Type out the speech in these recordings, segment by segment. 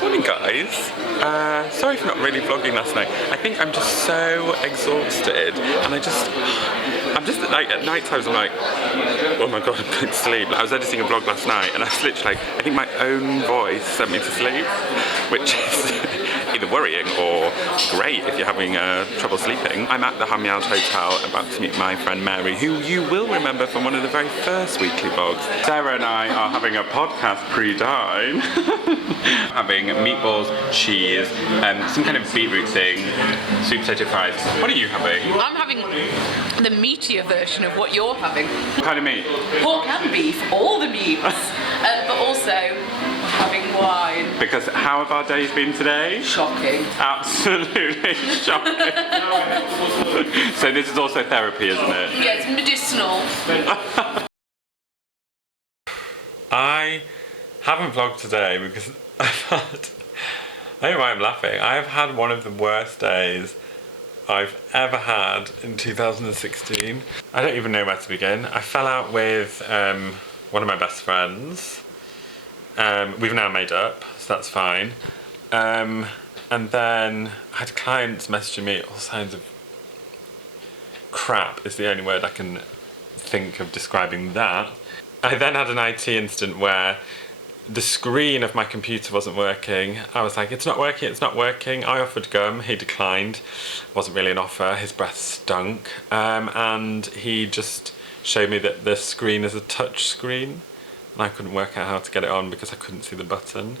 Morning guys. Sorry for not really vlogging last night. I think I'm just so exhausted and I'm just like at night times I'm like, oh my god, I'm going to sleep. I was editing a vlog last night and I was literally like, I think my own voice sent me to sleep, which is either worrying or great if you're having trouble sleeping. I'm at the Hamyard Hotel about to meet my friend Mary, who you will remember from one of the very first weekly vlogs. Sarah and I are having a podcast pre-dine. Having meatballs, cheese, some kind of beetroot thing, sweet potato fries. What are you having? I'm having the meatier version of what you're having. What kind of meat? Pork and beef, all the meats, but also having wine. Because how have our days been today? Shocking. Absolutely shocking. So this is also therapy, isn't it? Yeah, it's medicinal. I haven't vlogged today because I don't know why I'm laughing. I have had one of the worst days I've ever had in 2016. I don't even know where to begin. I fell out with one of my best friends. We've now made up, so that's fine. And then I had clients messaging me all kinds of crap is the only word I can think of describing that. I then had an IT incident where the screen of my computer wasn't working. I was like, it's not working, it's not working. I offered gum, he declined. Wasn't really an offer, his breath stunk. And he just showed me that the screen is a touch screen. And I couldn't work out how to get it on because I couldn't see the button.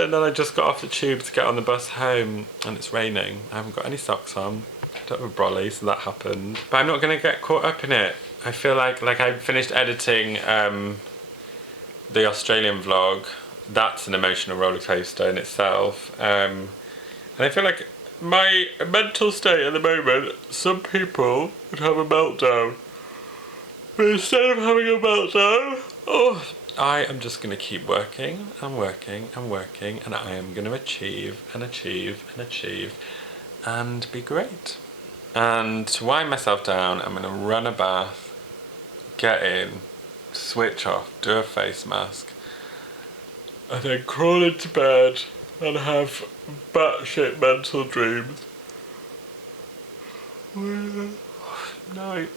And then I just got off the tube to get on the bus home and it's raining. I haven't got any socks on. I don't have a brolly, so that happened. But I'm not gonna get caught up in it. I feel like I finished editing the Australian vlog. That's an emotional roller coaster in itself. And I feel like my mental state at the moment, some people would have a meltdown. But instead of having a meltdown, I am just going to keep working and working and working, and I am going to achieve and achieve and achieve and be great. And to wind myself down, I'm going to run a bath, get in, switch off, do a face mask, and then crawl into bed and have batshit mental dreams. Night.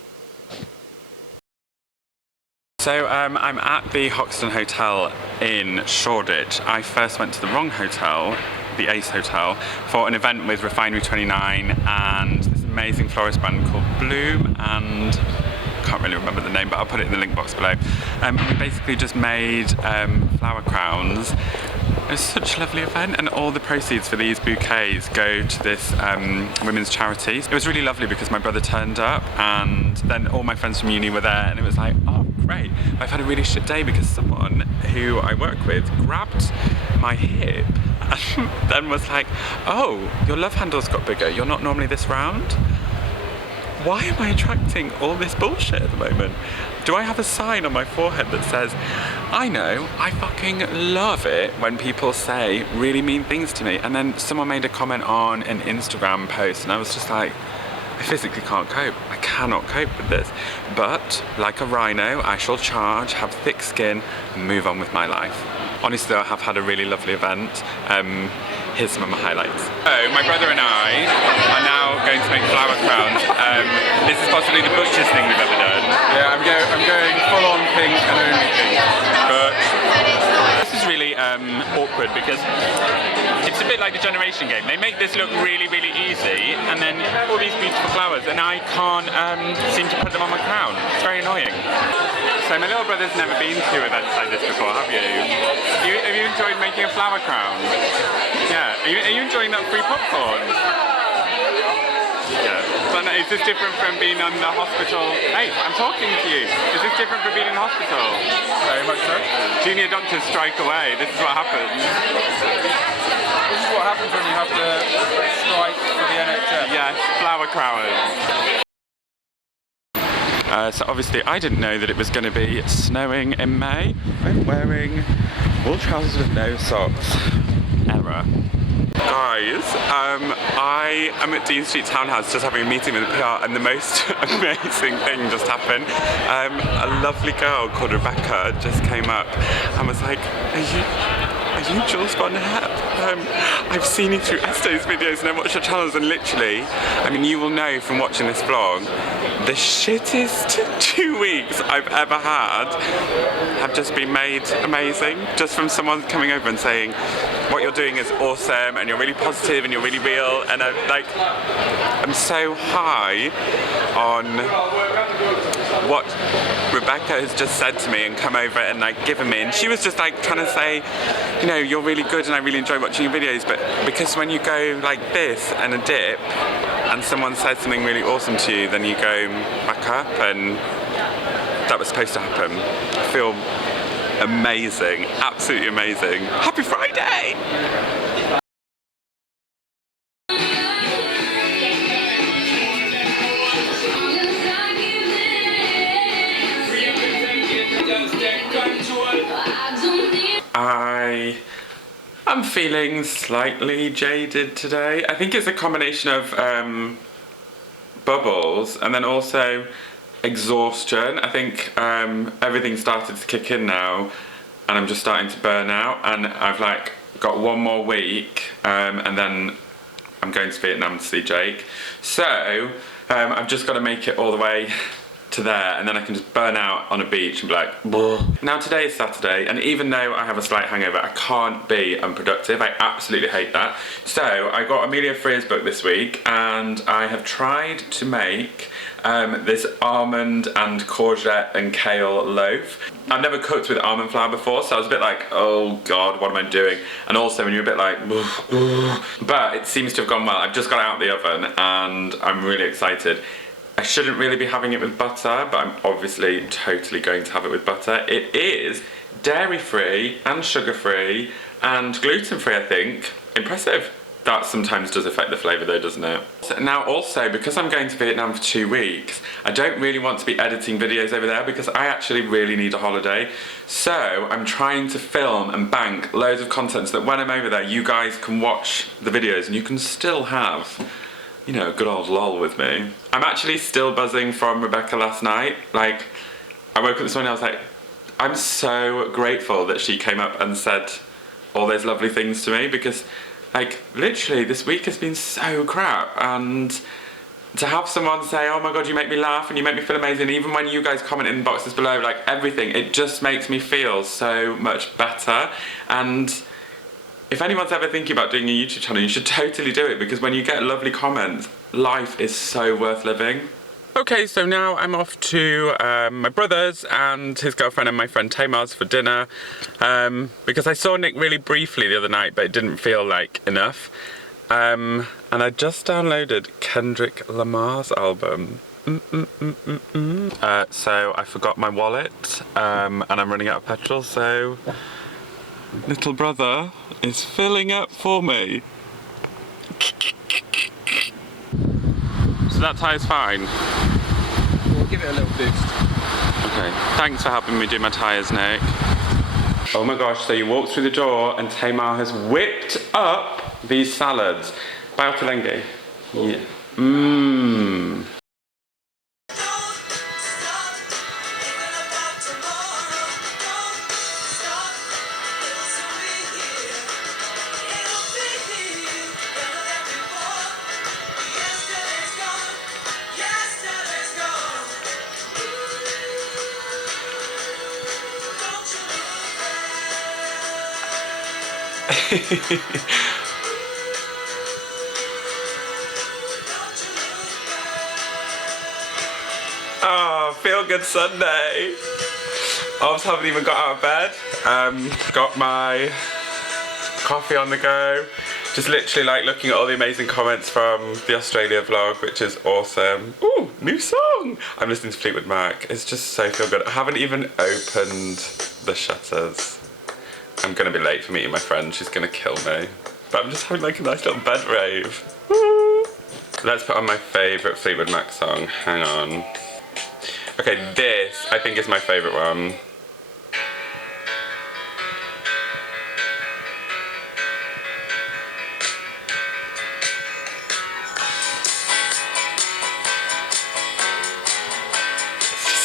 So I'm at the Hoxton Hotel in Shoreditch. I first went to the wrong hotel, the Ace Hotel, for an event with Refinery 29 and this amazing florist band called Bloom, and I can't really remember the name, but I'll put it in the link box below. We basically just made flower crowns. It was such a lovely event, and all the proceeds for these bouquets go to this women's charity. It was really lovely because my brother turned up and then all my friends from uni were there, and it was like, oh great. I've had a really shit day because someone who I work with grabbed my hip and then was like, oh, your love handle's got bigger, you're not normally this round? Why am I attracting all this bullshit at the moment? Do I have a sign on my forehead that says, I know, I fucking love it when people say really mean things to me? And then someone made a comment on an Instagram post and I was just like, I physically can't cope. I cannot cope with this. But like a rhino, I shall charge, have thick skin, and move on with my life. Honestly, I have had a really lovely event. Here's some of my highlights. So, my brother and I are now going to make flower crowns. This is possibly the butchest thing we've ever done. Yeah, I'm going full on pink and only pink. But this is really awkward because it's a bit like the generation game. They make this look really, really easy, and then all these beautiful flowers, and I can't seem to put them on my crown. It's very annoying. So my little brother's never been to events like this before, have you? Have you enjoyed making a flower crown? Yeah. Are you enjoying that free popcorn? Yeah. But no, is this different from being on the hospital? Hey, I'm talking to you. Is this different from being in hospital? Very much so. Junior doctors strike away. This is what happens. This is what happens when you have to strike for the NHS. Yes, flower crowns. So obviously I didn't know that it was going to be snowing in May. I'm wearing wool trousers with no socks. Error. Guys, I am at Dean Street Townhouse just having a meeting with the PR, and the most amazing thing just happened. A lovely girl called Rebecca just came up and was like, are you, Jules Von Hep? I've seen you through Esther's videos and I watch your channels, and literally, I mean, you will know from watching this vlog, the shittest 2 weeks I've ever had have just been made amazing, just from someone coming over and saying what you're doing is awesome and you're really positive and you're really real, and I'm so high on what Rebecca has just said to me and come over and like given me, and she was just like trying to say, you know, you're really good and I really enjoy watching your videos, but because when you go like this and a dip and someone says something really awesome to you, then you go back up, and that was supposed to happen. I feel amazing, absolutely amazing. Happy Friday! I'm feeling slightly jaded today. I think it's a combination of bubbles and then also exhaustion. I think everything started to kick in now and I'm just starting to burn out, and I've like got one more week and then I'm going to Vietnam to see Jake. So I've just got to make it all the way to there, and then I can just burn out on a beach and be like, bleh. Now today is Saturday, and even though I have a slight hangover, I can't be unproductive. I absolutely hate that. So I got Amelia Freer's book this week, and I have tried to make this almond and courgette and kale loaf. I've never cooked with almond flour before, so I was a bit like, oh god, what am I doing? And also when you're a bit like, but it seems to have gone well. I've just got it out of the oven and I'm really excited. I shouldn't really be having it with butter, but I'm obviously totally going to have it with butter. It is dairy-free and sugar-free and gluten-free, I think. Impressive. That sometimes does affect the flavour though, doesn't it? So now also, because I'm going to Vietnam for 2 weeks, I don't really want to be editing videos over there because I actually really need a holiday. So I'm trying to film and bank loads of content so that when I'm over there, you guys can watch the videos and you can still have, you know, a good old lol with me. I'm actually still buzzing from Rebecca last night. Like, I woke up this morning, I was like, I'm so grateful that she came up and said all those lovely things to me, because like literally this week has been so crap, and to have someone say, oh my god, you make me laugh and you make me feel amazing, even when you guys comment in the boxes below, like everything, it just makes me feel so much better. And if anyone's ever thinking about doing a YouTube channel, you should totally do it, because when you get lovely comments, life is so worth living. Okay, so now I'm off to my brother's and his girlfriend and my friend Tamar's for dinner, because I saw Nick really briefly the other night, but it didn't feel like enough. And I just downloaded Kendrick Lamar's album. So I forgot my wallet, and I'm running out of petrol, so little brother is filling up for me. So that tyre's fine? We'll give it a little boost. Okay, thanks for helping me do my tyres, Nick. Oh my gosh, so you walk through the door and Tamar has whipped up these salads. Bao Telenge. Yeah. Mmm. Oh, feel good Sunday. Obs haven't even got out of bed. Got my coffee on the go. Just literally like looking at all the amazing comments from the Australia vlog, which is awesome. Ooh, new song! I'm listening to Fleetwood Mac. It's just so feel good. I haven't even opened the shutters. I'm gonna be late for meeting my friend. She's gonna kill me. But I'm just having like a nice little bed rave. Woo. Let's put on my favourite Fleetwood Mac song. Hang on. Okay, this I think is my favourite one.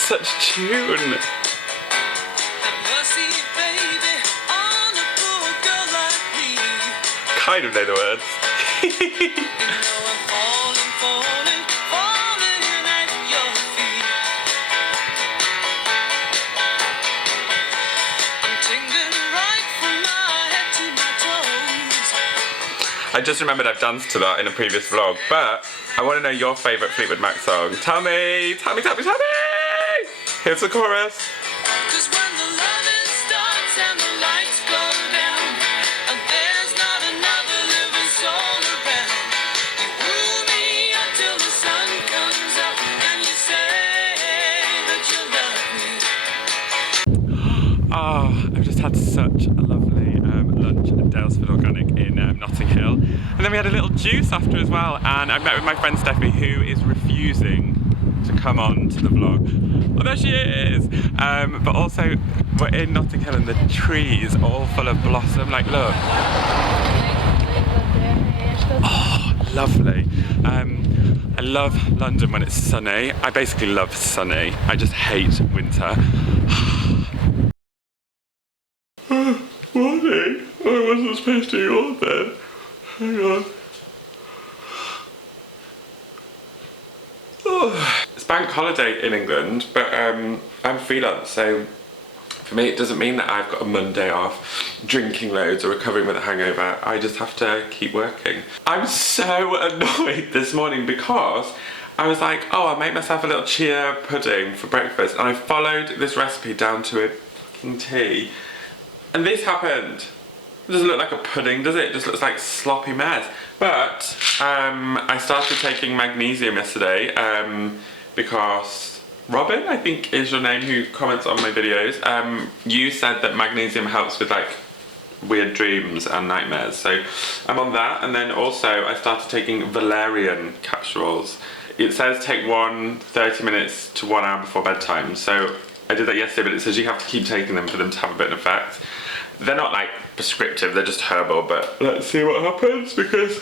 Such tune. kind of know the words. I just remembered I've danced to that in a previous vlog, but I want to know your favourite Fleetwood Mac song. Tell me, tell me, tell me, tell me! Here's the chorus. Oh, I've just had such a lovely lunch at Dalesford Organic in Notting Hill. And then we had a little juice after as well. And I met with my friend Steffi, who is refusing to come on to the vlog. Oh, there she is! But also, we're in Notting Hill and the trees are all full of blossom. Like, look. Oh, lovely. I love London when it's sunny. I basically love sunny. I just hate winter. Morning. I wasn't supposed to yawn then. Hang on. Oh. It's bank holiday in England, but I'm freelance, so for me it doesn't mean that I've got a Monday off drinking loads or recovering with a hangover. I just have to keep working. I'm so annoyed this morning because I was like, oh, I'll make myself a little chia pudding for breakfast, and I followed this recipe down to a fucking T. And this happened. It doesn't look like a pudding, does it? It just looks like sloppy mess. But I started taking magnesium yesterday because Robin, I think is your name, who comments on my videos, you said that magnesium helps with like weird dreams and nightmares. So I'm on that, and then also I started taking valerian capsules. It says take one 30 minutes to 1 hour before bedtime. So I did that yesterday, but it says you have to keep taking them for them to have a bit of effect. They're not like prescriptive, they're just herbal, but let's see what happens because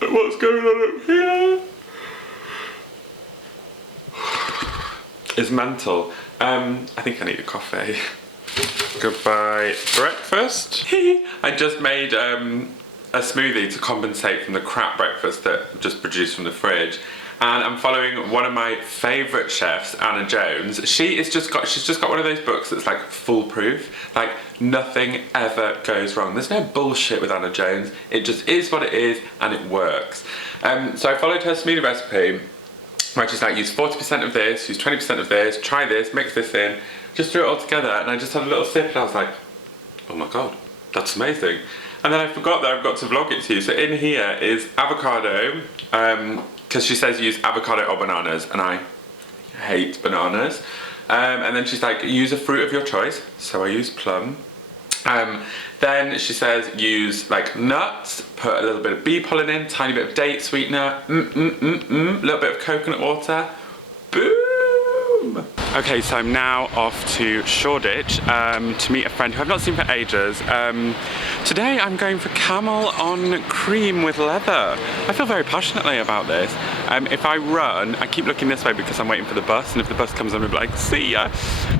what's going on up here is mental. I think I need a coffee. Goodbye breakfast. I just made a smoothie to compensate from the crap breakfast that just produced from the fridge. And I'm following one of my favourite chefs, Anna Jones. She's just got one of those books that's like foolproof. Like nothing ever goes wrong. There's no bullshit with Anna Jones. It just is what it is and it works. So I followed her smoothie recipe, where she's like, use 40% of this, use 20% of this, try this, mix this in, just threw it all together, and I just had a little sip and I was like, oh my god, that's amazing. And then I forgot that I've got to vlog it to you. So in here is avocado, because she says use avocado or bananas, and I hate bananas. And then she's like, use a fruit of your choice, so I use plum. Then she says use like nuts, put a little bit of bee pollen in, tiny bit of date sweetener, little bit of coconut water, boom! Okay, so I'm now off to Shoreditch to meet a friend who I've not seen for ages. Today I'm going for camel on cream with leather. I feel very passionately about this. If I run, I keep looking this way because I'm waiting for the bus, and if the bus comes on, I'll be like, see ya.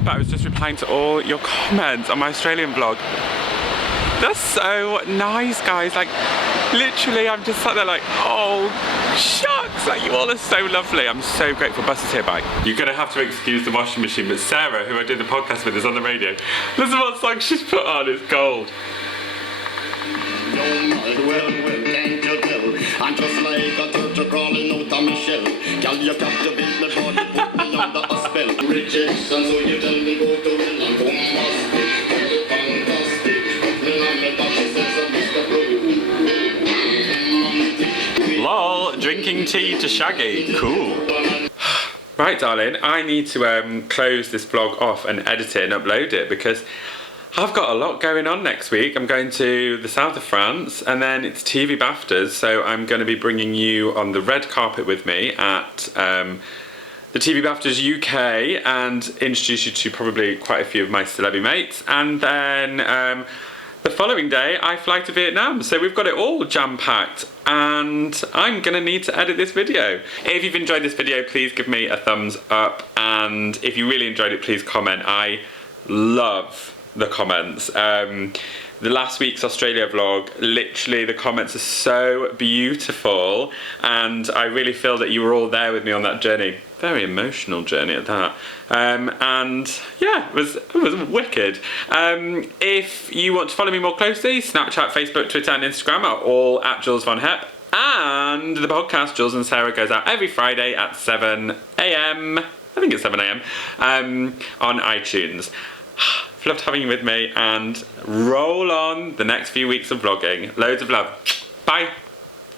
But I was just replying to all your comments on my Australian vlog. That's so nice, guys. Like, literally, I'm just sat there like, oh, shucks. Like, you all are so lovely. I'm so grateful. Bus is here, bye. You're gonna have to excuse the washing machine, but Sarah, who I did the podcast with, is on the radio. Listen what song she's put on, it's gold. I'm just like a turtle crawling out of my shell. Can you captivate my body, put me under a spell? Rejection, so you tell me go to hell and bombastic, fantastic. Put me on the top, she says I'm Mr. Lol, drinking tea to Shaggy, cool. Right, darling, I need to close this vlog off and edit it and upload it because I've got a lot going on next week. I'm going to the south of France, and then it's TV BAFTAs, so I'm going to be bringing you on the red carpet with me at the TV BAFTAs UK and introduce you to probably quite a few of my celebrity mates. And then the following day I fly to Vietnam, so we've got it all jam-packed, and I'm going to need to edit this video. If you've enjoyed this video, please give me a thumbs up, and if you really enjoyed it, please comment. I love the comments. the last week's Australia vlog, literally the comments are so beautiful, and I really feel that you were all there with me on that journey. Very emotional journey at that. And yeah, it was wicked. If you want to follow me more closely, Snapchat, Facebook, Twitter and Instagram are all at Jules Von Hep. And the podcast, Jules and Sarah, goes out every Friday at 7 AM. I think it's 7 AM on iTunes. I've loved having you with me, and roll on the next few weeks of vlogging. Loads of love. Bye.